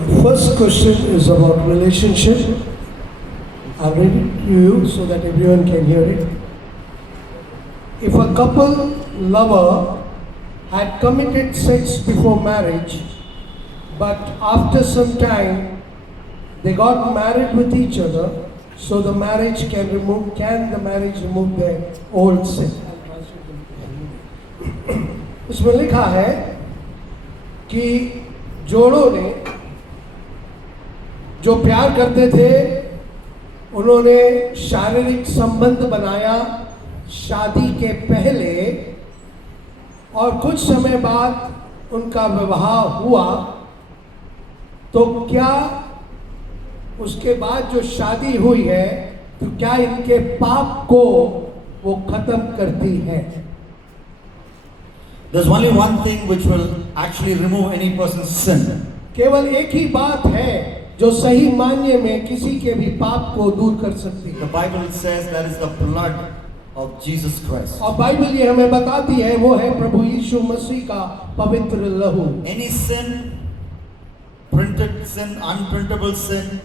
First question is about relationship. I'll read it to you so that everyone can hear it. If a couple lover had committed sex before marriage, but after some time they got married with each other, so the marriage can the marriage remove their old sin? उसमें लिखा है कि जोड़ों ने जो प्यार करते थे उन्होंने शारीरिक संबंध बनाया शादी के पहले, और कुछ समय बाद उनका विवाह हुआ, तो क्या उसके बाद जो शादी हुई है तो क्या इनके पाप को वो खत्म करती है? There's only one thing which will actually remove any person's sin. केवल एक ही बात है जो सही मायने में किसी के भी पाप को दूर कर सकती है. The Bible says that is the blood of Jesus Christ. और बाइबल ये हमें बताती है वो है प्रभु यीशु मसीह का पवित्र लहू. Any sin, printed sin, unprintable sin,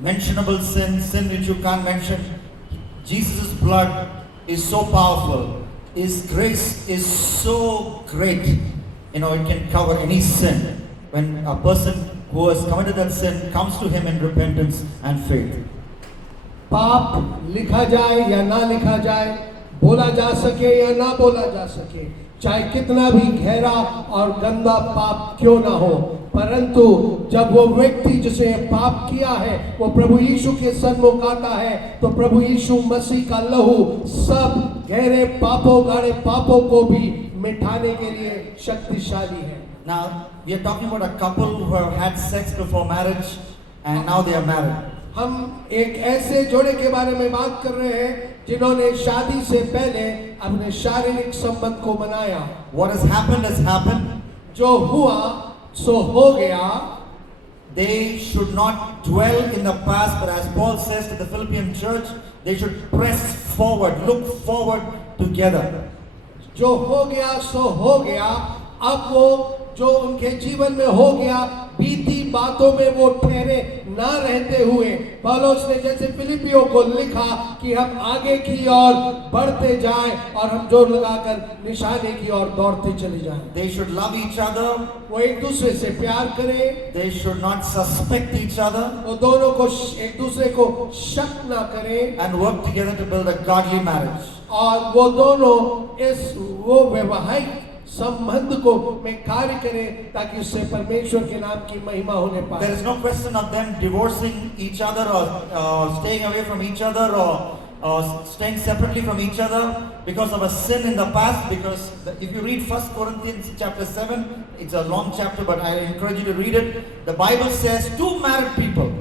mentionable sin, sin which you can't mention, Jesus' blood is so powerful. His grace is so great. You know, it can cover any sin. When a person who has committed that sin comes to him in repentance and faith. पाप लिखा जाए या ना लिखा जाए, बोला जा सके या ना बोला जा सके, चाहे कितना भी गहरा और गंदा पाप क्यों ना हो, परंतु जब वो व्यक्ति जिसे पाप किया है वो प्रभु यीशु के सन्मुख आता है, तो प्रभु यीशु मसीह का लहू सब गहरे पापों गाढ़े पापों को भी मिटाने के लिए शक्तिशाली है. Now we are talking about a couple who have had sex before marriage and now they are married. हम एक ऐसे जोड़े के बारे में बात कर रहे हैं जिन्होंने शादी से पहले अपने शारीरिक संबंध को बनाया. What has happened. जो हुआ सो हो गया. They should not dwell in the past, but as Paul says to the Philippian church, they should press forward, look forward together. जो हो गया सो हो गया. अब वो जो उनके जीवन में हो गया, बीती बातों में वो ठहरे ना रहते हुए, पौलुस ने जैसे फिलिपियों को लिखा कि हम आगे की ओर बढ़ते जाएं और हम जोर लगाकर निशाने की ओर दौड़ते चले जाएं. They should love each other. वो एक दूसरे से प्यार करें. They should not suspect each other. वो दोनों को एक दूसरे को शक ना करें. And work together to build a godly marriage. और वो दोनों वो वैवाहिक संबंध को में कार्य करें ताकि उससे परमेश्वर के नाम की महिमा होने पाए. There is no question of them divorcing each other or staying away from each other or staying separately from each other because of a sin in the past. Because if you read 1 Corinthians chapter 7, it's a long chapter, but I encourage you to read it. The Bible says two married people,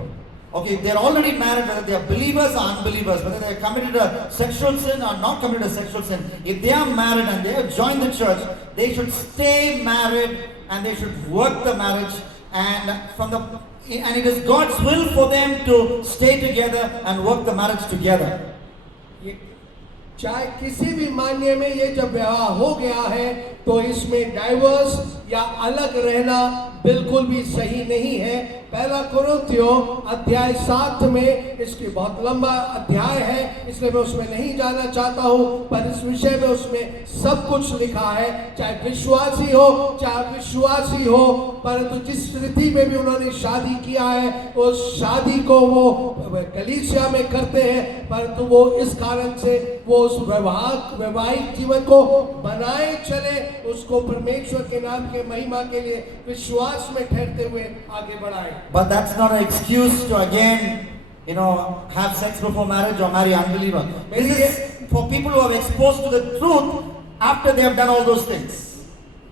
okay, they're already married, whether they are believers or unbelievers, whether they have committed a sexual sin or not committed a sexual sin. If they are married and they have joined the church, they should stay married and they should work the marriage, and it is God's will for them to stay together and work the marriage together. चाहे किसी भी मायने में ये जब विवाह हो गया है तो इसमें डाइवर्स या अलग रहना बिल्कुल भी सही नहीं है. पहला कुरिन्थियों अध्याय 7 में, इसकी बहुत लंबा अध्याय है इसलिए मैं उसमें नहीं जाना चाहता हूँ, पर इस विषय में उसमें सब कुछ लिखा है. चाहे विश्वासी हो चाहे विश्वासी हो, परंतु जिस रीति में भी उन्होंने शादी किया है उस शादी को वो कलीसिया में करते हैं, परंतु वो इस कारण से वो उस वैवाहिक जीवन को बनाए चले, उसको परमेश्वर के नाम के महिमा के लिए विश्वास में ठहरते हुए आगे बढ़ाए. But that's not an excuse to again, have sex before marriage or marry unbeliever. This is for people who are exposed to the truth after they have done all those things.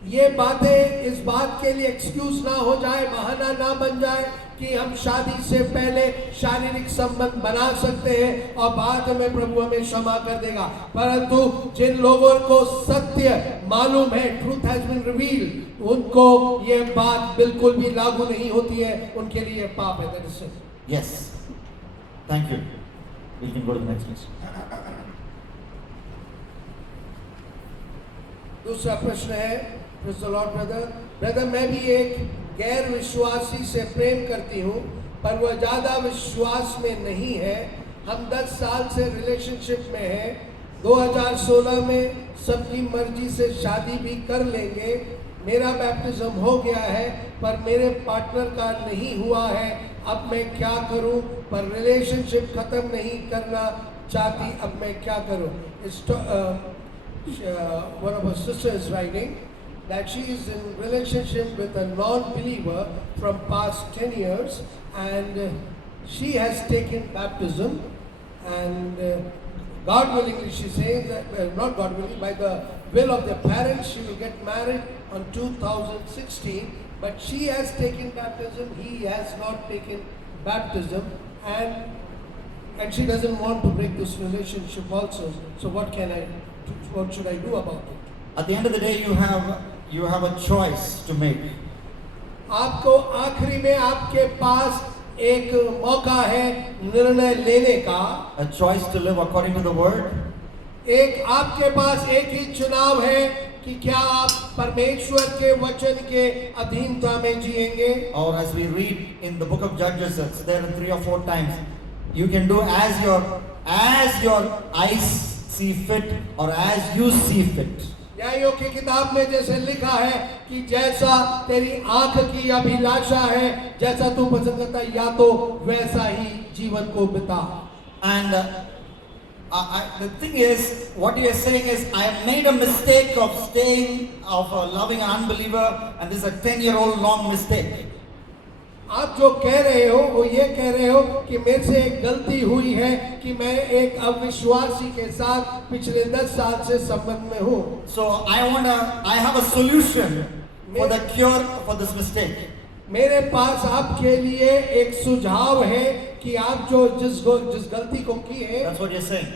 ये बातें इस बात के लिए excuse ना हो जाए, बहाना ना बन जाए कि हम शादी से पहले शारीरिक संबंध बना सकते हैं और बाद में प्रभु हमें क्षमा कर देगा. परंतु जिन लोगों को सत्य मालूम है, ट्रूथ हैज बीन रिवील्ड, उनको ये बात बिल्कुल भी लागू नहीं होती है, उनके लिए पाप है. Yes. Thank you. We can go to the next question. दूसरा प्रश्न है, Praise the Lord, brother. मैं भी एक गैर विश्वासी से प्रेम करती हूँ, पर वह ज़्यादा विश्वास में नहीं है। हम 10 साल से रिलेशनशिप में हैं। 2016 में सबकी मर्जी से शादी भी कर लेंगे। मेरा बैप्टिज्म हो गया है, पर मेरे पार्टनर का नहीं हुआ है। अब मैं क्या करूं? पर रिलेशनशिप खत्म नहीं करना चाहती, अब मैं क्या करूं? One of her sisters is writing that she is in relationship with a non-believer from past 10 years, and she has taken baptism, and God willingly, she says that, not God willing, by the will of the parents, she will get married on 2016, but she has taken baptism, he has not taken baptism, and she doesn't want to break this relationship also. So what should I do about it? At the end of the day, you have a choice to make. आपको आखिरी में आपके पास एक मौका है निर्णय लेने का। A choice to live according to the word, एक आपके पास एक ही चुनाव है कि क्या आप परमेश्वर के वचन के अधीनता में जिएंगे। or as we read in the book of Judges, it's there in 3 or 4 times. You can do as your eyes see fit, or as you see fit. न्यायों की किताब में जैसे लिखा है कि जैसा तेरी आंख की अभिलाषा है, जैसा तू पसंद करता है, या तो वैसा ही जीवन को बिता। And the thing is, what you are saying is, I have made a mistake of loving an unbeliever, and this is a 10-year-old long mistake. आप जो कह रहे हो वो ये कह रहे हो कि मेरे से एक गलती हुई है कि मैं एक अविश्वासी के साथ पिछले 10 साल से संबंध में हूँ। So I have a solution for the cure for this mistake. मेरे पास आपके लिए एक सुझाव है कि आप जो जिस गलती को की है। That's what you're saying.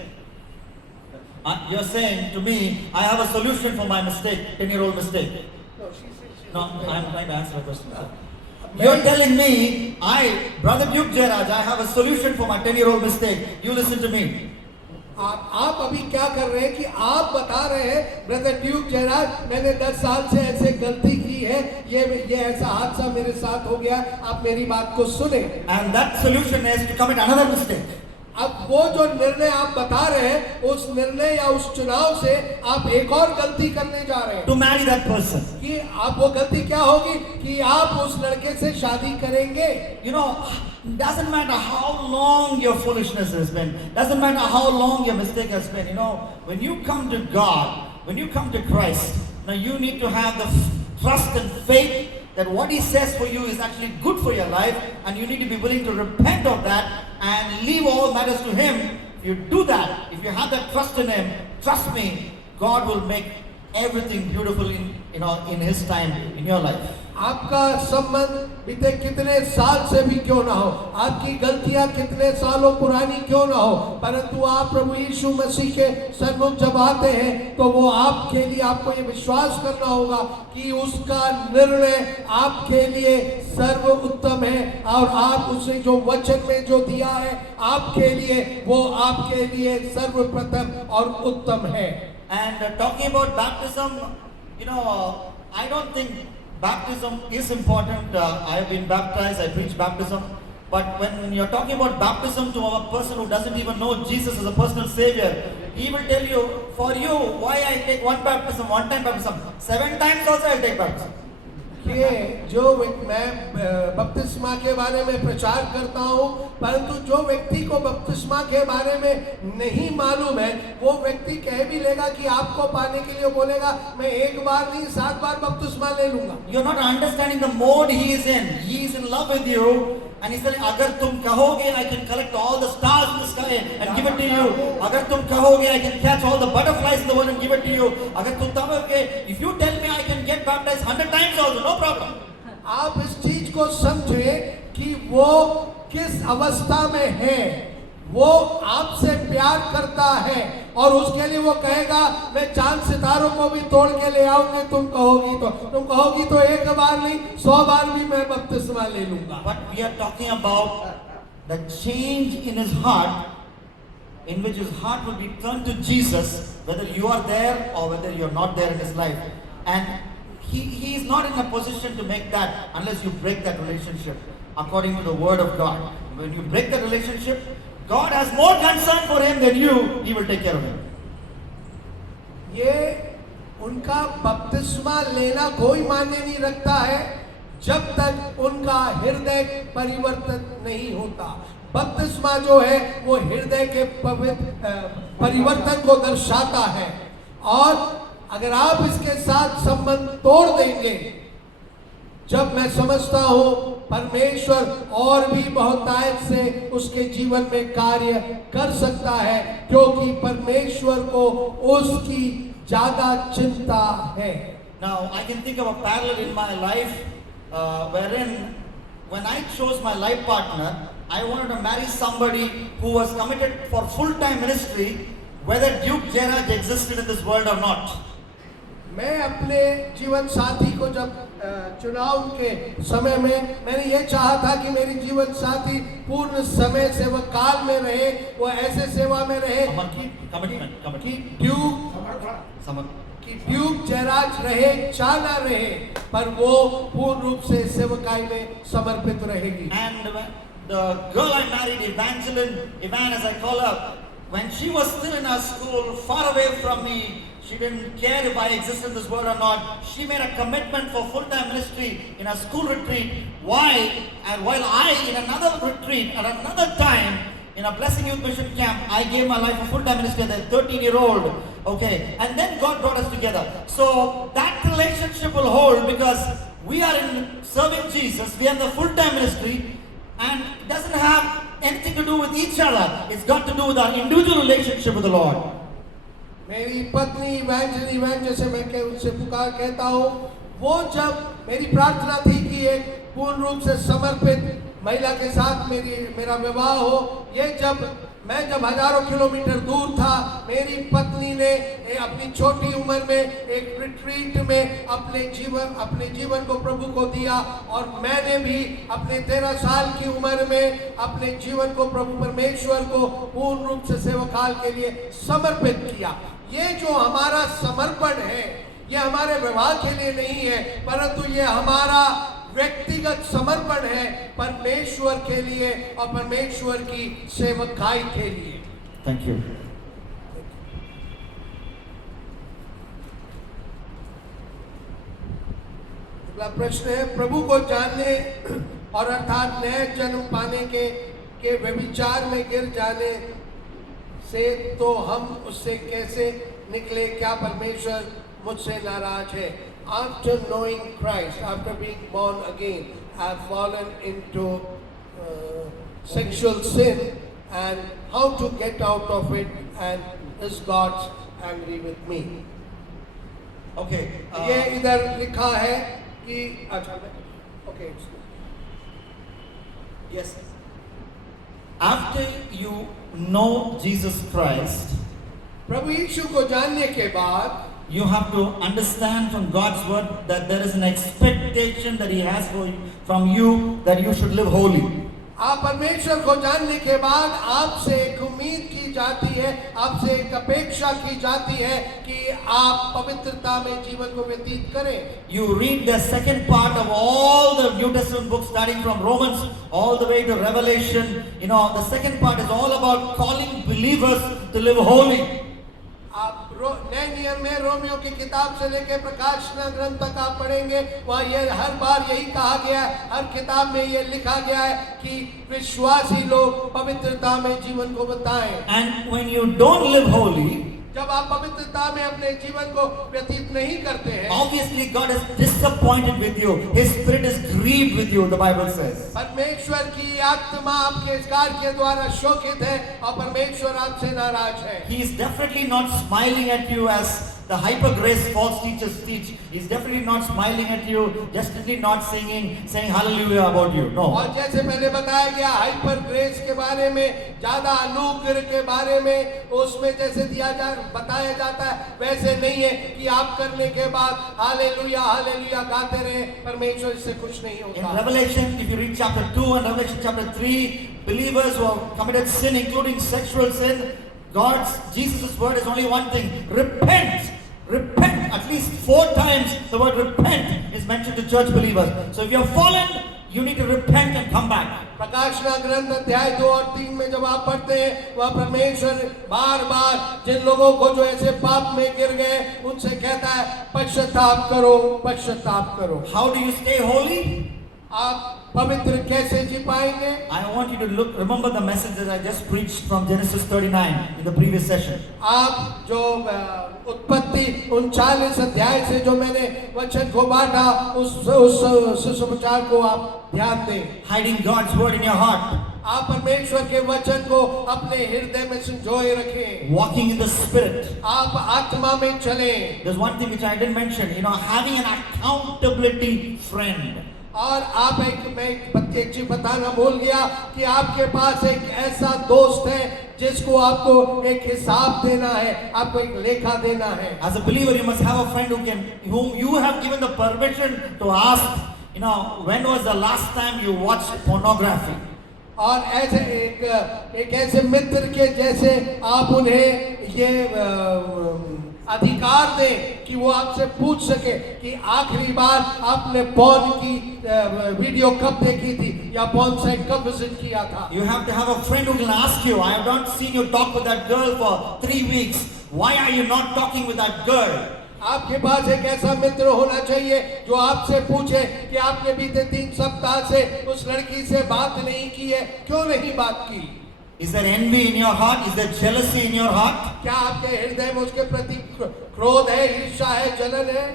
You're saying to me, I have a solution for my mistake, 10-year-old mistake. No, I'm trying to answer the question. You're telling me, Brother Duke Jairaj, I have a solution for my 10-year-old mistake. You listen to me. आप अभी क्या कर रहे हैं कि आप बता रहे हैं, ब्रदर ड्यूक जयराज, मैंने 10 साल से ऐसे गलती की है, ये ऐसा हादसा मेरे साथ हो गया, आप मेरी बात को सुने। And that solution is to commit another mistake. अब वो जो निर्णय आप बता रहे हैं, उस निर्णय या उस चुनाव से आप एक और गलती करने जा रहे हैं। To marry that person. कि आप वो गलती क्या होगी कि आप उस लड़के से शादी करेंगे। You know, doesn't matter how long your foolishness has been, doesn't matter how long your mistake has been. You know, when you come to God, when you come to Christ, now you need to have the trust and faith that what He says for you is actually good for your life, and you need to be willing to repent of that and leave all matters to Him. If you do that, if you have that trust in Him, trust me, God will make everything beautiful in His time in your life. आपका संबंध बीते कितने साल से भी क्यों ना हो, आपकी गलतियां कितने सालों पुरानी क्यों ना हो, परंतु आप प्रभु यीशु मसीह के सन्मुख जब आते हैं तो वो आपके लिए, आपको ये विश्वास करना होगा कि उसका निर्णय आपके लिए सर्व उत्तम है, और आप उसे जो वचन में जो दिया है आपके लिए, वो आपके लिए सर्वप्रथम और उत्तम है। And talking about baptism, you know, I don't think baptism is important. I have been baptized, I preach baptism. But when you're talking about baptism to a person who doesn't even know Jesus as a personal savior, he will tell you, for you, why I take one time baptism, 7 times also I'll take baptism. कि जो मैं बपतिस्मा के बारे में प्रचार करता हूँ, परंतु जो व्यक्ति को बपतिस्मा के बारे में नहीं मालूम है, वो व्यक्ति कह भी लेगा कि आपको पाने के लिए बोलेगा मैं एक बार नहीं 7 बार बपतिस्मा ले लूंगा। You're not understanding the mode he is in. He is in love with you, and he's saying, अगर तुम कहोगे, I can collect all the stars in the sky and give it to you. अगर तुम कहोगे, I can catch all the butterflies in the world and give it to you. अगर तुम कहोगे, if you tell me I can get baptized 100 times also, no problem. आप इस चीज को समझे कि वो किस अवस्था में है, वो आपसे प्यार करता है, और उसके लिए वो कहेगा मैं चांद सितारों को भी तोड़ के ले आऊंगी, तुम कहोगी तो एक बार नहीं 100 बार भी मैं बपतिस्मा ले लूंगा। But we are talking about the change in his heart, in which his heart will be turned to Jesus, whether you are there or whether you are not there in his life. And he is not in a position to make that unless you break that relationship according to the word of God. When you break that relationship, God has more concern for him than you. He will take care of him. ये उनका बपतिस्मा लेना कोई मायने नहीं रखता है जब तक उनका हृदय परिवर्तन नहीं होता। बपतिस्मा जो है वो हृदय के परिवर्तन को दर्शाता है, और अगर आप इसके साथ संबंध तोड़ देंगे, जब मैं समझता हूं परमेश्वर और भी बहुतायत से उसके जीवन में कार्य कर सकता है, क्योंकि परमेश्वर को उसकी ज्यादा चिंता है। Now I can think of a parallel in my life wherein when I chose my life partner, I wanted to marry somebody who was committed for full-time ministry, whether Duke Jairaj existed in this world or not. मैं अपने जीवन साथी को जब चुनाव के समय में मैंने ये चाहा था कि मेरी जीवन साथी पूर्ण समय सेवा काल में रहे, वो ऐसे सेवा में रहे कि ड्यूक जयराज रहे चाह ना रहे, पर वो पूर्ण रूप से सेवकाई में समर्पित रहेगी। And the girl I married, Evan as I call her, when she was still in her school, far away from me, she didn't care if I exist in this world or not. She made a commitment for full-time ministry in a school retreat. Why? And while I, in another retreat, at another time, in a Blessing Youth Mission camp, I gave my life a full-time ministry as a 13-year-old. Okay, and then God brought us together. So that relationship will hold because we are in serving Jesus. We are in the full-time ministry, and it doesn't have anything to do with each other. It's got to do with our individual relationship with the Lord. मेरी पत्नी इवेंजल जैसे मैं उनसे पुकार कहता हूँ, वो जब मेरी प्रार्थना थी कि एक पूर्ण रूप से समर्पित महिला के साथ मेरा विवाह हो, ये जब हजारों किलोमीटर दूर था, मेरी पत्नी ने अपनी छोटी उम्र में एक रिट्रीट में अपने जीवन को प्रभु को दिया, और मैंने भी अपने 13 साल की उम्र में अपने जीवन को प्रभु परमेश्वर को पूर्ण रूप से सेवकाल के लिए समर्पित किया। ये जो हमारा समर्पण है, ये हमारे विवाह के लिए नहीं है, परंतु ये हमारा व्यक्तिगत समर्पण है परमेश्वर के लिए और परमेश्वर की सेवकाई के लिए। Thank you. अगला प्रश्न है, प्रभु को जानने और अर्थात नए जन्म पाने के व्यभिचार में गिर जाने से तो हम उससे कैसे निकले? क्या परमेश्वर मुझसे नाराज है? After knowing Christ, after being born again, I have fallen into sexual sin, and how to get out of it, and is God angry with me? Okay. ये इधर लिखा है कि अच्छा, okay. Yes. After you know Jesus Christ, प्रभु यीशु को जानने के बाद you have to understand from God's word that there is an expectation that He has from you that you should live holy. आप परमेश्वर को जानने के बाद आपसे एक उम्मीद की जाती है, आपसे एक अपेक्षा की जाती है कि आप पवित्रता में जीवन को व्यतीत करें। You read the second part of all the New Testament books, starting from Romans all the way to Revelation. You know, the second part is all about calling believers to live holy. आप नए नियम में Romeo की किताब से लेकर प्रकाशना ग्रंथ तक आप पढ़ेंगे, वहाँ ये हर बार यही कहा गया है, हर किताब में ये लिखा गया है कि विश्वासी लोग पवित्रता में जीवन को बताएं। And when you don't live holy, जब आप पवित्रता में अपने जीवन को व्यतीत नहीं करते हैं, obviously God is disappointed with you. His spirit is grieved with you, the Bible says. परमेश्वर की आत्मा आपके इस कार्य के द्वारा शोकित है और परमेश्वर आपसे नाराज है। He is definitely not smiling at you as the hyper grace false teachers teach. He's definitely not smiling at you, definitely not saying hallelujah about you. No. और जैसे पहले बताया गया हाइपर ग्रेस के बारे में, ज्यादा अनुग्रह के बारे में, उसमें जैसे बताया जाता है वैसे नहीं है कि आप करने के बाद हालेलुया हालेलुया गाते रहे, परमेश्वर इससे खुश नहीं होता। In Revelation, if you read chapter 2 and Revelation chapter 3, believers who have committed sin, including sexual sin, Jesus' word is only one thing: repent Repent. At least 4 times the word repent is mentioned to church believers. So if you have fallen, you need to repent and come back. प्रकाशना ग्रंथ अध्याय 2 और 3 में जब आप पढ़ते हैं वह परमेश्वर बार बार जिन लोगों को जो ऐसे पाप में गिर गए उनसे कहता है पश्चाताप करो, पश्चाताप करो। How do you stay holy? आप पवित्र कैसे जी पाएंगे? I want you to remember the message that I just preached from Genesis 39 in the previous session. आप जो उत्पत्ति 39 अध्याय से जो मैंने वचन को बांटा उस सुसमाचार को आप ध्यान दें। Hiding God's word in your heart. आप परमेश्वर के वचन को अपने हृदय में संजोए रखें। Walking in the Spirit. आप आत्मा में चलें। There's one thing which I didn't mention. Having an accountability friend. और आप मैं एक चीज बताना भूल गया कि आपके पास एक ऐसा दोस्त है जिसको आपको एक हिसाब देना है, आपको एक लेखा देना है। As a believer, you must have a friend whom you have given the permission to ask, when was the last time you watched pornography? और ऐसे एक ऐसे मित्र के जैसे आप उन्हें ये अधिकार दें कि वो आपसे पूछ सके कि आखिरी बार आपने पॉर्न की वीडियो कब देखी थी या पॉर्न साइट कब विजिट किया था। You have to have a friend who can ask you, I have not seen you talk with that girl for 3 weeks. Why are you not talking with that girl? आपके पास एक ऐसा मित्र होना चाहिए जो आपसे पूछे कि आपने बीते 3 सप्ताह से उस लड़की से बात नहीं की है, क्यों नहीं बात की? Is there envy in your heart? Is there jealousy in your heart? क्या आपके हृदय में उसके प्रति क्रोध है, ईर्ष्या है, जलन है?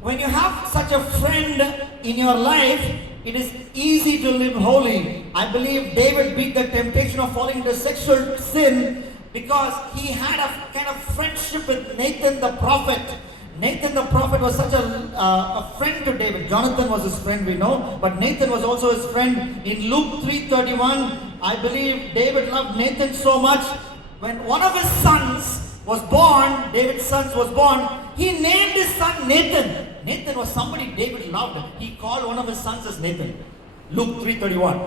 When you have such a friend in your life, it is easy to live holy. I believe David beat the temptation of falling into sexual sin because he had a kind of friendship with Nathan the prophet. Nathan the prophet was such a friend to David. Jonathan was his friend, we know, but Nathan was also his friend. In Luke 3:31, I believe David loved Nathan so much. When one of his sons was born, David's sons was born, he named his son Nathan. Nathan was somebody David loved. He called one of his sons as Nathan. Luke 3:31.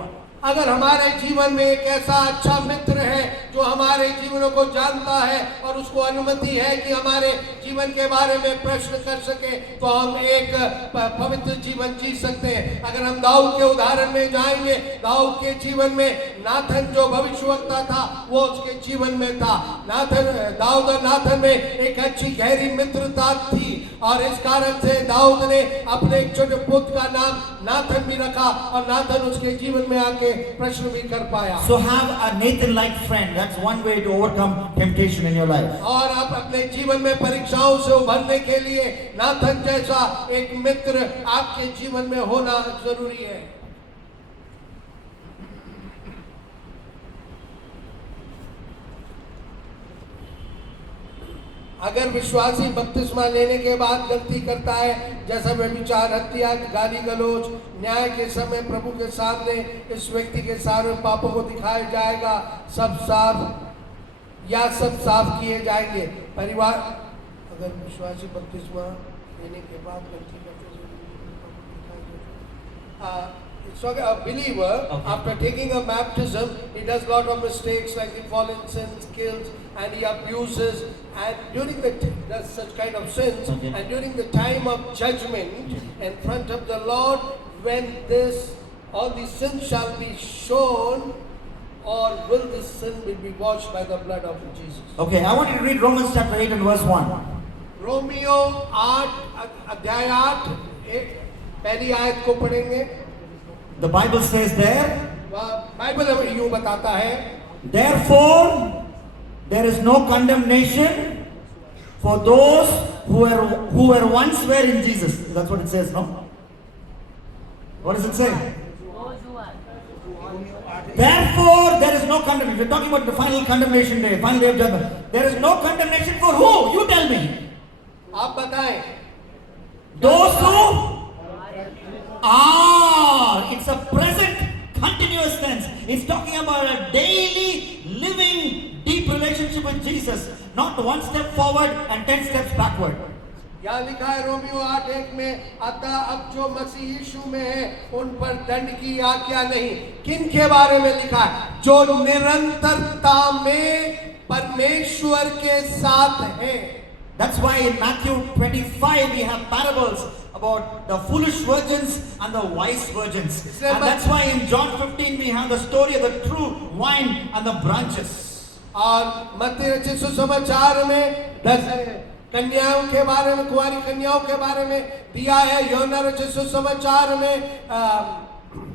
अगर हमारे जीवन में एक ऐसा अच्छा मित्र है जो हमारे जीवनों को जानता है और उसको अनुमति है कि हमारे जीवन के बारे में प्रश्न कर सके तो हम एक पवित्र जीवन जी सकते हैं। अगर हम दाऊद के उदाहरण में जाएंगे, दाऊद के जीवन में नाथन जो भविष्यवक्ता था वो उसके जीवन में था। दाऊद और नाथन में एक अच्छी गहरी मित्रता थी और इस कारण से दाऊद ने अपने एक छोटे पुत्र का नाम नाथन भी रखा और नाथन उसके जीवन में आके प्रश्न भी कर पाया। So have a Nathan-like friend. That's one way to overcome temptation in your life. और आप अपने जीवन में परीक्षाओं से उभरने के लिए नाथन जैसा एक मित्र आपके जीवन में होना जरूरी है। अगर विश्वासी बपतिस्मा लेने के बाद गलती करता है, जैसा व्यभिचार, हत्या, गाली गलौज, न्याय के समय प्रभु के सामने इस व्यक्ति के सारे पापों को दिखाया जाएगा, सब साफ किए जाएंगे। परिवार अगर विश्वासी बपतिस्मा लेने के बाद गलती करते हैं, so a believer, after taking a baptism, he does lot of mistakes like he fallen sins, kills, and he abuses, and during does such kind of sins, and during the time of judgment in front of the Lord, when all these sins shall be shown, or will this sin will be washed by the blood of Jesus? Okay, I want you to read Romans chapter 8 and verse 1. Romeo 8 अध्याय 8 पहली आयत को पढ़ेंगे। The Bible says there, Bible हमें यूं बताता है, therefore there is no condemnation for those who were once were in Jesus. That's what it says, no? What does it say? Therefore there is no condemnation. We're talking about the final condemnation day, final day of judgment. There is no condemnation for who? You tell me. आप बताएं। Those who it's a present continuous tense. It's talking about a daily living deep relationship with Jesus, not one step forward and 10 steps backward. यहाँ लिखा है Romeo 8:1 में, अतः अब जो मसीह यीशु में है उन पर दंड की आज्ञा नहीं। किन के बारे में लिखा है? जो निरंतरता में परमेश्वर के साथ है। That's why in Matthew 25 we have parables about the foolish virgins and the wise virgins. And that's why in John 15 we have the story of the true vine and the branches. और मत्ती रचित सुसमाचार में 10 कन्याओं के बारे में, कुंवारी कन्याओं के बारे में दिया है। यूहन्ना रचित सुसमाचार में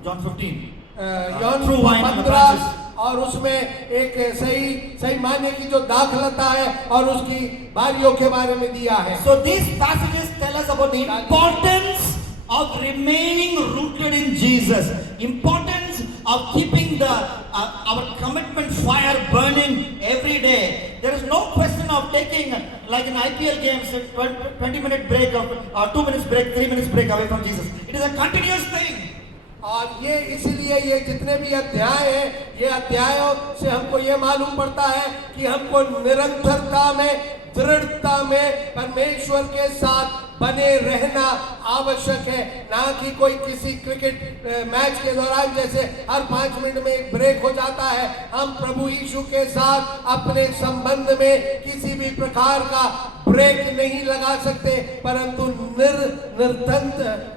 John 15. यूहन्ना True wine and the 15 branches. और उसमें एक सही मान्य की जो दाखलता है और उसकी बारियों के बारे में दिया है। So these passages tell us about the importance of remaining rooted in Jesus, importance of keeping the our commitment fire burning every day. There is no question of taking like an IPL games 20-minute break or 2 minutes break, 3 minutes break away from Jesus. It is a continuous thing. और ये इसीलिए ये जितने भी अध्याय हैं, ये अध्यायों से हमको ये मालूम पड़ता है कि हमको निरंतरता में, दृढ़ता में परमेश्वर के साथ बने रहना आवश्यक है। ना कि कोई किसी क्रिकेट मैच के दौरान जैसे हर 5 मिनट में एक ब्रेक हो जाता है। हम प्रभु यीशु के साथ अपने संबंध में किसी भी प्रकार का ब्रेक नहीं लगा सकते, परंतु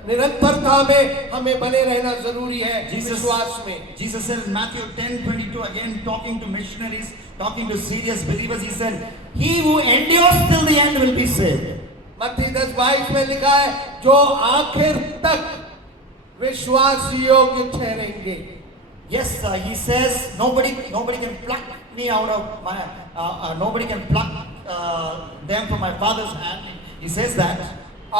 निरंतरता में हमें बने रहना जरूरी है विश्वास में। Jesus said in Matthew 10:22, again talking to missionaries, talking to serious believers, he said, "He who endures till the end will be saved." मत्ती 10:22 में लिखा है, जो आखिर तक विश्वास योग्य ठहरेंगे। Yes, he says nobody can pluck me out of my nobody can pluck them from my father's hand. He says that.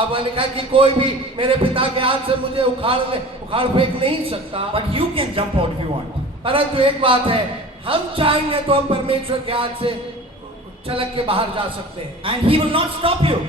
अब लिखा कि कोई भी मेरे पिता के हाथ से मुझे उखाड़ फेंक नहीं सकता। But you can jump out if you want. परंतु एक बात है, हम चाहेंगे तो हम परमेश्वर के हाथ से छलक के बाहर जा सकते हैं। And he will not stop you.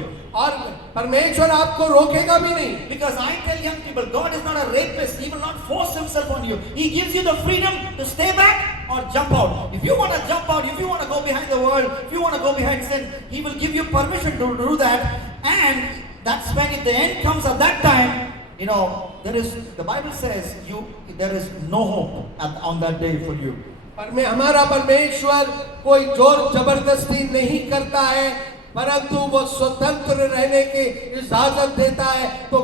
और परमेश्वर आपको रोकेगा भी नहीं। Because I tell young people, God is not a rapist. He will not force himself on you. He gives you the freedom to stay back or jump out. If you want to jump out, if you want to go behind the world, if you want to go behind sin, he will give you permission to do that. And that's when if the end comes at that time, you know, the Bible says there is no hope on that day for you. हमारा परमेश्वर कोई जोर जबरदस्ती नहीं करता है, परंतु वो स्वतंत्र रहने की इजाजत देता है। तो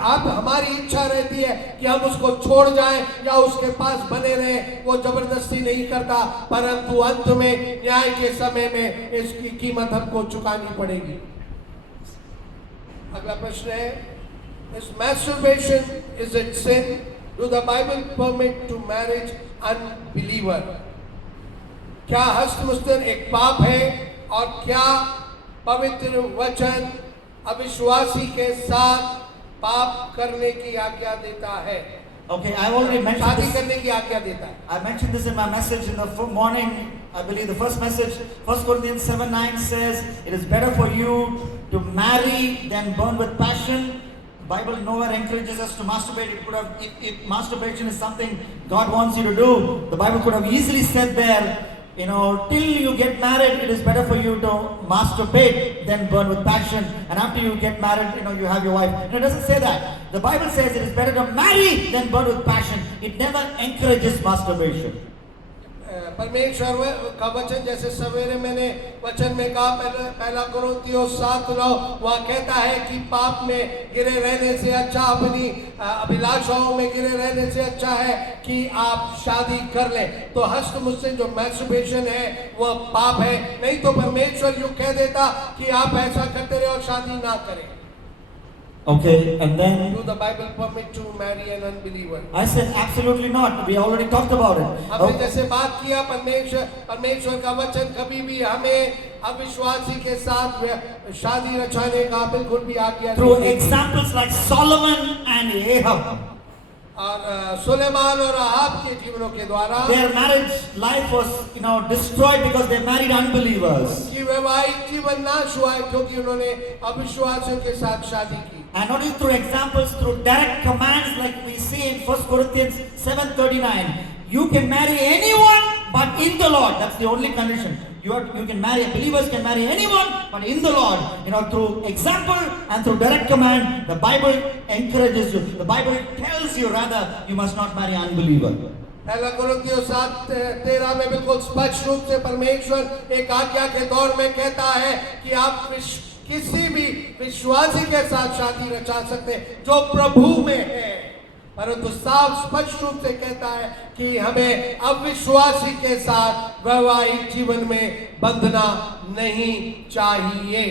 आप हमारी इच्छा रहती है कि हम उसको छोड़ जाएं या उसके पास बने रहें, वो जबरदस्ती नहीं करता, परंतु अंत में न्याय के समय में इसकी कीमत हमको चुकानी पड़ेगी। अगला प्रश्न है, is masturbation is it sin? Do the Bible permit to marriage unbeliever? क्या हस्तमुस्तन एक पाप है और क्या पवित्र वचन अविश्वासी के साथ पाप करने की आज्ञा देता है? Okay, I already mentioned शादी this. करने की आज्ञा देता है। I mentioned this in my message in the morning. I believe the first message, 1 Corinthians 7:9 says, "It is better for you to marry than burn with passion." Bible nowhere encourages us to masturbate. It could have, if masturbation is something God wants you to do, the Bible could have easily said there, you know, till you get married, it is better for you to masturbate than burn with passion. And after you get married, you know, you have your wife. No, it doesn't say that. The Bible says it is better to marry than burn with passion. It never encourages masturbation. परमेश्वर का वचन, जैसे सवेरे मैंने वचन में कहा, पहला कुरिन्थियों 7:9 वह कहता है कि पाप में गिरे रहने से अच्छा, अपनी अभिलाषाओं में गिरे रहने से अच्छा है कि आप शादी कर लें। तो हस्तमुस्तन जो मैस्टरबेशन है वह पाप है। नहीं तो परमेश्वर यूं कह देता कि आप ऐसा करते रहे और शादी ना करें। Okay, and then Do the Bible permit to marry an unbeliever? I said absolutely not. We already talked about it. हमने जैसे बात किया, परमेश्वर का वचन कभी भी हमें अविश्वासी के साथ शादी रचाने का बिल्कुल भी आज्ञा Through नहीं। examples like Solomon and Ahab, और सुलेमान और आहाब के जीवनों के द्वारा their marriage life was, you know, destroyed because they married unbelievers. उनकी वैवाहिक जीवन नाश हुआ है क्योंकि उन्होंने अविश्वासियों के साथ शादी की। And not only through examples, through direct commands like we see in 1 Corinthians 7:39. You can marry anyone but in the Lord. That's the only condition. You can marry, believers can marry anyone but in the Lord. You know, through example and through direct command, the Bible encourages you. The Bible tells you rather, you must not marry unbeliever. पहला कुरिन्थियों 7:13 में बिल्कुल स्पष्ट रूप से परमेश्वर एक आज्ञा के दौर में कहता है कि आप किसी भी विश्वासी के साथ शादी रचा सकते हैं जो प्रभु में है, परंतु साफ स्पष्ट रूप से कहता है कि हमें अविश्वासी के साथ वैवाहिक जीवन में बंधना नहीं चाहिए।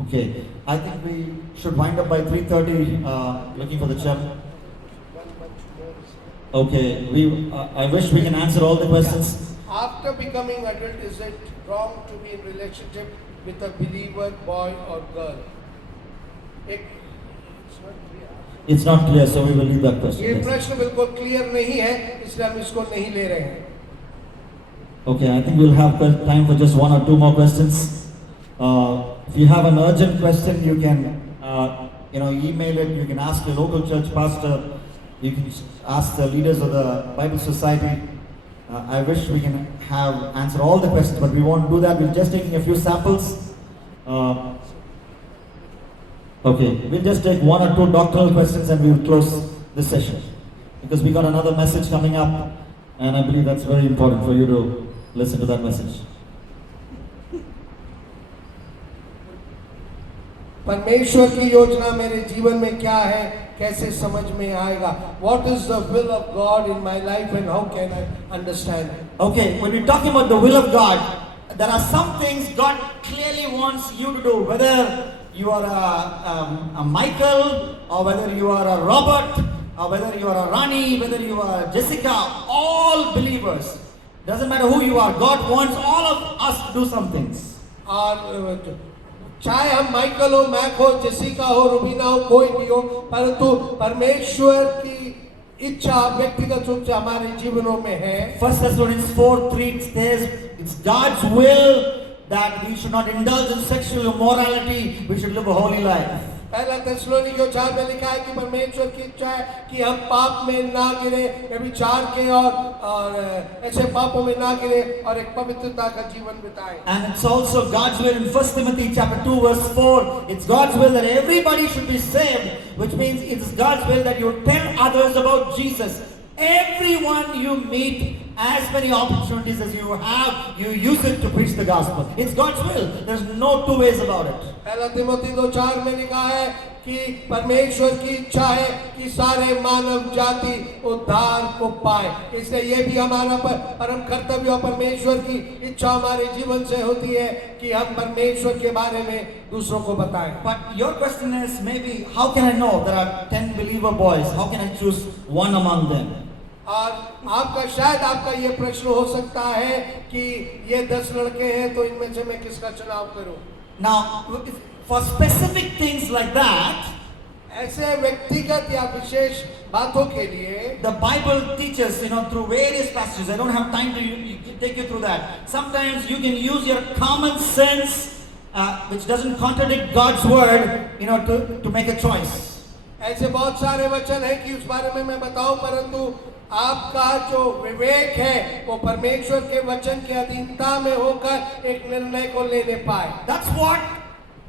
Okay, I think we should wind up by 3:30. Looking for the chair. Okay, I wish we can answer all the questions. After becoming adult, is it wrong to be in relationship with a believer boy or girl? It's not clear, so we will leave that question. ये Yes. प्रश्न बिल्कुल clear नहीं है, इसलिए हम इसको नहीं ले रहे हैं। Okay, I think we'll have time for just one or two more questions. If you have an urgent question, you can, email it. You can ask your local church pastor. You can ask the leaders of the Bible Society. I wish we can answer all the questions, but we won't do that. We're just taking a few samples. Okay, we'll just take one or two doctrinal questions and we'll close this session. Because we got another message coming up, and I believe that's very important for you to listen to that message. परमेश्वर की योजना मेरे जीवन में क्या है, कैसे समझ में आएगा? What is the will of God in my life and how can I understand it? Okay, when we're talking about the will of God, there are some things God clearly wants you to do, whether you are a Michael, or whether you are a Robert, or whether you are a Rani, whether you are Jessica, all believers. Doesn't matter who you are, God wants all of us to do some things. और चाहे हम Michael हो, Mac हो, Jessica हो, रुबीना हो, कोई भी हो, परंतु परमेश्वर की इच्छा व्यक्तिगत रूप से हमारे जीवनों में है। 1 Thessalonians 4:3 says it's God's will that we should not indulge in sexual immorality, we should live a holy life. पहला थिस्सलुनीकियों 4 में लिखा है कि परमेश्वर की इच्छा है कि हम पाप में ना गिरे, व्यभिचार के और ऐसे पापों में ना गिरे और एक पवित्रता का जीवन बिताएं। And it's also God's will in 1 Timothy chapter 2 verse 4. It's God's will that everybody should be saved, which means it's God's will that you tell others about Jesus. Everyone you meet, as many opportunities as you have, you use it to preach the gospel. It's God's will. There's no two ways about it. पहला तिमोथी 2:4 में लिखा है कि परमेश्वर की इच्छा है कि सारे मानव जाति उद्धार को पाए। इसलिए ये भी हमारा परम कर्तव्य और परमेश्वर की इच्छा हमारे जीवन से होती है कि हम परमेश्वर के बारे में दूसरों को बताएं। But your question is maybe, how can I know there are 10 believer boys? How can I choose one among them? और आपका ये प्रश्न हो सकता है कि ये 10 लड़के हैं तो इनमें से मैं किसका चुनाव करूं? Now, for specific things like that, ऐसे व्यक्तिगत या विशेष बातों के लिए the Bible teaches, through various passages. I don't have time to take you through that. Sometimes you can use your common sense, which doesn't contradict God's word, to make a choice. ऐसे बहुत सारे वचन हैं कि उस बारे में मैं बताऊं, परंतु आपका जो विवेक है वो परमेश्वर के वचन के अधीनता में होकर एक निर्णय को लेने पाए। That's what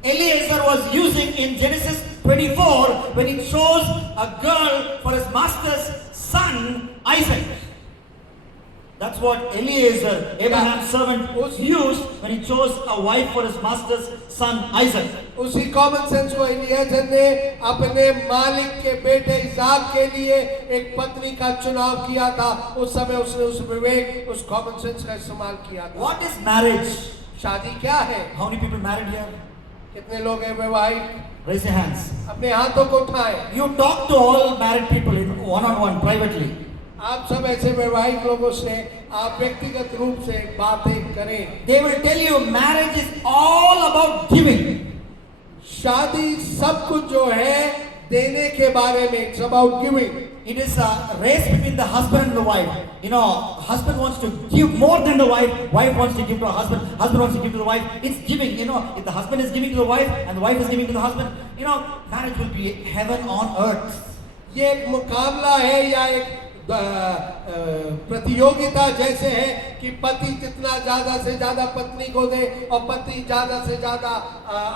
Eliezer was using in Genesis 24 when he chose a girl for his master's son Isaac. That's what Eliezer, Abraham's servant, used when he chose a wife for his master's son Isaac. उसी common sense को एलिएज़र ने अपने मालिक के बेटे Isaac के लिए एक पत्नी का चुनाव किया था। उस समय उसने उस विवेक, उस कॉमन सेंस का इस्तेमाल किया था। What is marriage? शादी क्या है? How many people married here? कितने लोग हैं वैवाहिक? Raise your hands. अपने हाथों को उठाएं। You talk to all married people in one-on-one, privately. आप सब ऐसे वैवाहिक लोगों से आप व्यक्तिगत रूप से बातें करें। They will tell you marriage is all about giving. शादी सब कुछ जो है देने के बारे में, it's about giving. It is a race between the husband and the wife. Husband wants to give more than the wife. Wife wants to give to her husband. Husband wants to give to the wife. It's giving. If the husband is giving to the wife and the wife is giving to the husband, marriage will be heaven on earth. ये एक मुकाबला है या एक प्रतियोगिता जैसे है कि पति जितना ज्यादा से ज्यादा पत्नी को दे और पत्नी ज्यादा से ज्यादा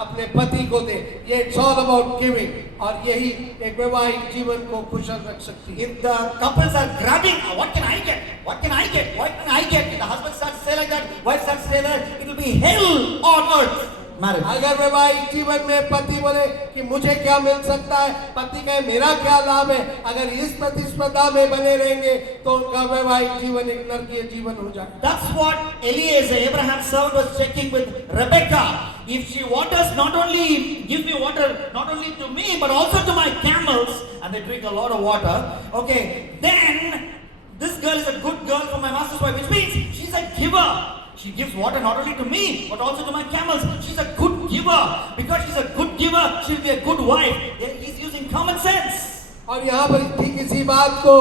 अपने पति को दे, ये इट्स ऑल अबाउट गिविंग, और यही एक वैवाहिक जीवन को कुशल रख सकती है। If the couples are grabbing, what can I get? What can I get? What can I get? If the husband starts to say like that, wife starts to say that, it will be hell on earth. Marriage. अगर वैवाहिक जीवन में पति बोले कि मुझे क्या मिल सकता है, पति कहे मेरा क्या लाभ है, अगर इस प्रतिस्पर्धा में बने रहेंगे तो उनका वैवाहिक जीवन एक नरकीय जीवन हो जाए। That's what Eliezer, Abraham's servant, was checking with Rebecca. If she waters, not only gives me water, not only to me, but also to my camels, and they drink a lot of water, okay, then this girl is a good girl for my master's wife, which means she's a giver. She gives water not only to me, but also to my camels. She's a good giver. Because she's a good giver, she'll be a good wife. He's using common sense. और यहाँ पर ठीक इसी बात को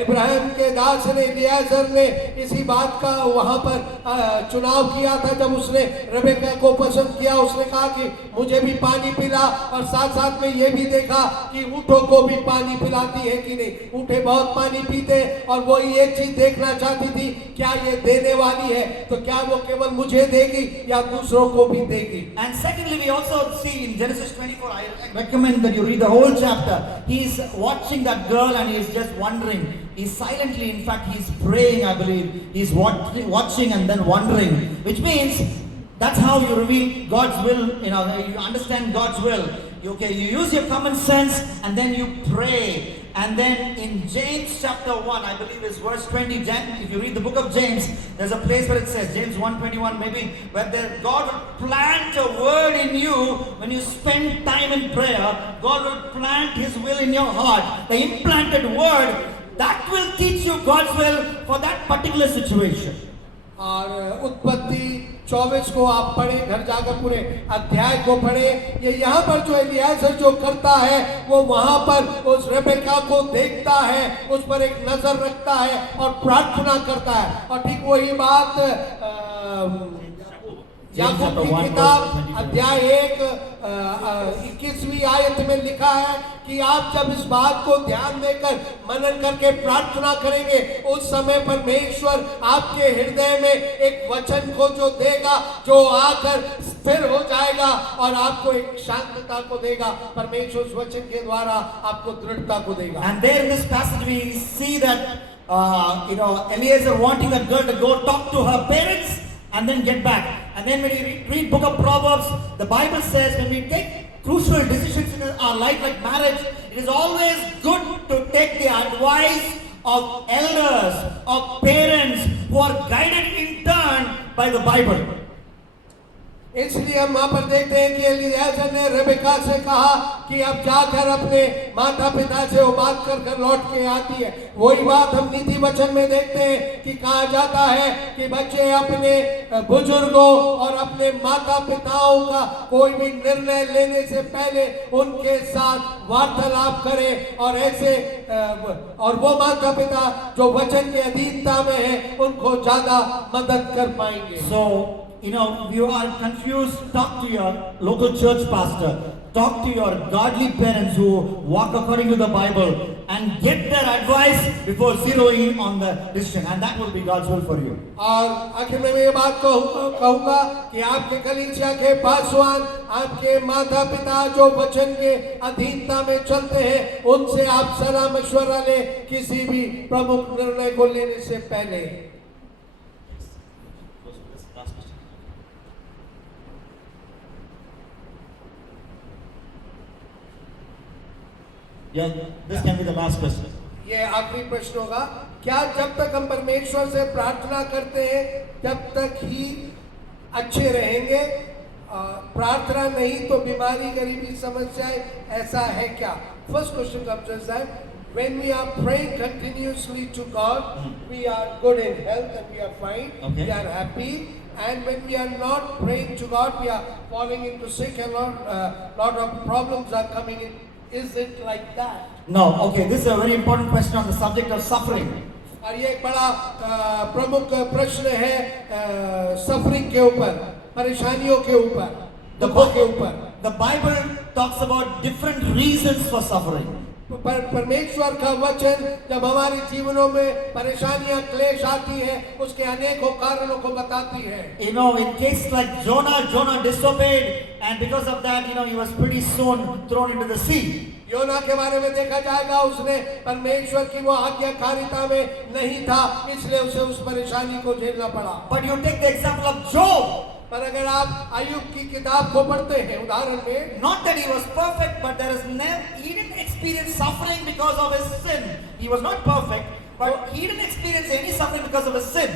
इब्राहिम के दास ने, एलीएज़र ने इसी बात का वहाँ पर चुनाव किया था। जब उसने रेबेका को पसंद किया, उसने कहा कि मुझे भी पानी पिला, और साथ साथ में ये भी देखा कि ऊँटों को भी पानी पिलाती है कि नहीं। ऊँटे बहुत पानी पीते, और वो एक चीज देखना चाहती थी, क्या ये देने वाली है तो क्या वो केवल मुझे देगी या दूसरों को भी देगी। And secondly, we also see in Genesis 24, I recommend that you read the whole chapter. He's watching that girl and he's just wondering. He's silently, in fact, he's praying, I believe. He's watching and then wondering, which means that's how you reveal God's will. You understand God's will. You use your common sense and then you pray. And then in James chapter 1, I believe is verse 20, if you read the book of James, there's a place where it says, James 1:21 maybe, where God will plant a word in you when you spend time in prayer. God will plant His will in your heart. The implanted word, that will teach you God's will for that particular situation. और उत्पत्ति 24 को आप पढ़े, घर जाकर पूरे अध्याय को पढ़े। ये यहाँ पर जो एलीएज़र जो करता है, वो वहाँ पर उस रेबेका को देखता है, उस पर एक नजर रखता है और प्रार्थना करता है। और ठीक वही बात याकूब की किताब अध्याय 1 21वीं आयत में लिखा है कि आप जब इस बात को ध्यान देकर मनन करके प्रार्थना करेंगे, उस समय परमेश्वर आपके हृदय में एक वचन को जो देगा, जो आकर स्थिर हो जाएगा और आपको एक शांतता को देगा। परमेश्वर उस वचन के द्वारा आपको दृढ़ता को देगा। And there in this passage we see that Eliezer wanting that girl to go talk to her parents and then get back. And then when we read book of Proverbs, the Bible says when we take crucial decisions in our life like marriage, it is always good to take the advice of elders, of parents who are guided in turn by the Bible. इसलिए हम वहाँ पर देखते हैं कि एलीएज़र ने Rebecca से कहा कि अब जाकर अपने माता पिता से वो बात कर लौट के आती है। वही बात हम नीति वचन में देखते हैं कि कहा जाता है कि बच्चे अपने बुजुर्गों और अपने माता पिताओं का कोई भी निर्णय लेने से पहले उनके साथ वार्तालाप करें, और ऐसे और वो माता पिता जो वचन के अधीनता में है, उनको ज्यादा मदद कर पाएंगे। So you are confused, talk to your local church pastor, talk to your godly parents who walk according to the Bible, and get their advice before zeroing on the decision, and that will be God's will for you. और आखिर में मैं ये बात कहूँगा कि आपके कलीसिया के पासवान, आपके माता पिता जो वचन के अधीनता में चलते हैं, उनसे आप सलाह मशवरा लें किसी भी प्रमुख निर्णय को लेने से पहले। Yeah, this can be the last question. ये आखिरी प्रश्न होगा, क्या जब तक हम परमेश्वर से प्रार्थना करते हैं तब तक ही अच्छे रहेंगे? प्रार्थना नहीं तो बीमारी, गरीबी, समस्याएं, ऐसा है क्या? First question comes is that when we are praying continuously to God, we are good in health and we are fine, we are happy. And when we are not praying to God, we are falling into sick and lot of problems are coming in. Is it like that? No. Okay, this is a very important question on the subject of suffering. और ये एक बड़ा प्रमुख प्रश्न है suffering के ऊपर, परेशानियों के ऊपर, दुखों के ऊपर। The Bible talks about different reasons for suffering. परमेश्वर का वचन जब हमारे जीवनों में परेशानियां क्लेश आती है, उसके अनेकों कारणों को बताती है। You know, in cases like Jonah disobeyed, and because of that, you know, he was pretty soon thrown into the sea. योना के बारे में देखा जाएगा, उसने परमेश्वर की वो आज्ञाकारिता में नहीं था, इसलिए उसे उस परेशानी को झेलना पड़ा। But you take the example of Job. पर अगर आप अय्यूब की किताब को पढ़ते हैं उदाहरण में, Not that he was perfect, but there is never, he didn't experience suffering because of his sin. He was not perfect, but he didn't experience any suffering because of his sin.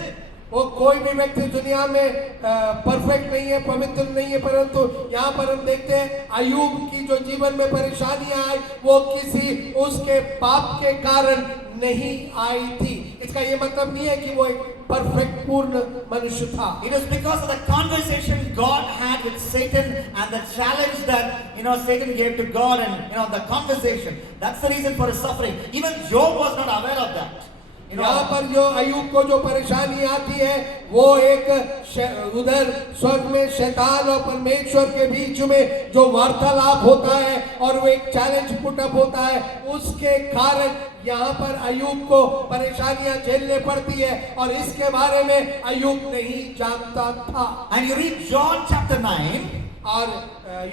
वो कोई भी व्यक्ति दुनिया में perfect नहीं है, पवित्र नहीं है, परंतु यहाँ पर हम देखते हैं अय्यूब की जो जीवन में परेशानियां आई वो किसी उसके पाप के कारण नहीं आई थी। इसका ये मतलब नहीं है कि वो एक परफेक्ट पूर्ण मनुष्य था। It was because of the conversation God had with Satan and the challenge that, you know, Satan gave to God, and, you know, the conversation. That's the reason for his suffering. Even Job was not aware of that. यहाँ पर जो अय्यूब को जो परेशानी आती है वो एक उधर स्वर्ग में शैतान और परमेश्वर के बीच में जो वार्तालाप होता है और वो एक चैलेंज पुट अप होता है, उसके कारण यहाँ पर अय्यूब को परेशानियां झेलने पड़ती है और इसके बारे में अय्यूब नहीं जानता था। And you read John chapter 9. और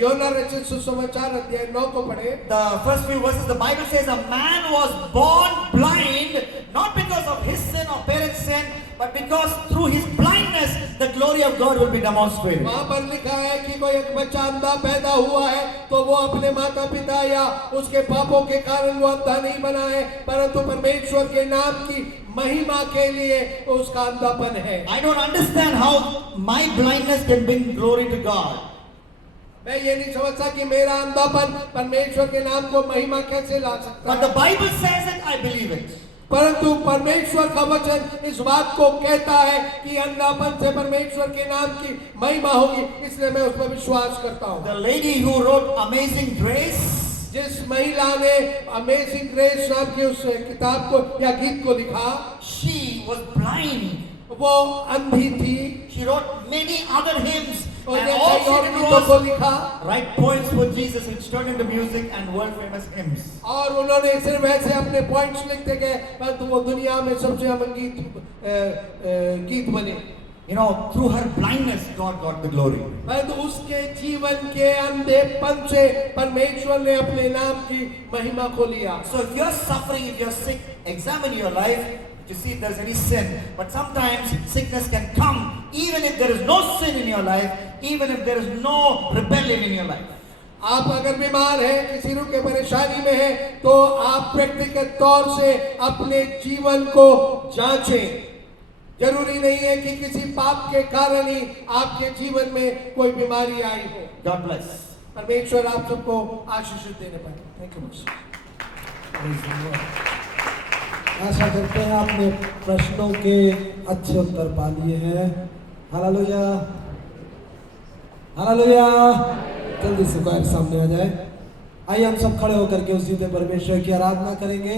योना रचित सुसमाचार अध्याय 9 को पढ़े। The first few verses, the Bible says a man was born blind, not because of his sin or parents' sin, but because through his blindness the glory of God will be demonstrated. वहाँ पर लिखा है कि कोई एक बच्चा अंधा पैदा हुआ है तो वो अपने माता पिता या उसके पापों के कारण वो अंधा नहीं बना है, परंतु परमेश्वर के नाम की महिमा के लिए उसका अंधापन है। I don't understand how my blindness can bring glory to God. मैं ये नहीं समझता कि मेरा अंधापन परमेश्वर के नाम को महिमा कैसे ला सकता But है, the Bible says it, I believe it. परंतु परमेश्वर का वचन इस बात को कहता है कि अंधापन से परमेश्वर के नाम की महिमा होगी, इसलिए मैं उस पर विश्वास करता हूँ। The lady who wrote Amazing Grace, जिस महिला ने अमेजिंग ग्रेस नाम की उस किताब को या गीत को लिखा, she was blind. वो अंधी थी, She wrote many other hymns. और And कई all she और did गीतों को was लिखा write poems for Jesus, which turned into music and world famous hymns. और उन्होंने सिर्फ ऐसे अपने पॉइंट्स लिखते गए, परंतु वो दुनिया में सबसे अमर गीत बने। You know, through her blindness, God got the glory. परंतु उसके जीवन के अंधेपन से परमेश्वर ने अपने नाम की महिमा को लिया। So if you're suffering, if you're sick, examine your life to see if there's any sin. But sometimes sickness can come even if there is no sin in your life, even if there is no rebellion in your life. आप अगर बीमार हैं, किसी रूप के परेशानी में हैं, तो आप व्यक्तिगत तौर से अपने जीवन को जांचें। जरूरी नहीं है कि किसी पाप के कारण ही आपके जीवन में कोई बीमारी आई हो। God bless. परमेश्वर आप सबको आशीष देने पाए। Thank you. आशा करते हैं आपने प्रश्नों के अच्छे उत्तर पा लिए हैं। Hallelujah, hallelujah. जल्दी से क्वायर सामने आ जाए। आइए हम सब खड़े होकर के उस जीते परमेश्वर की आराधना करेंगे।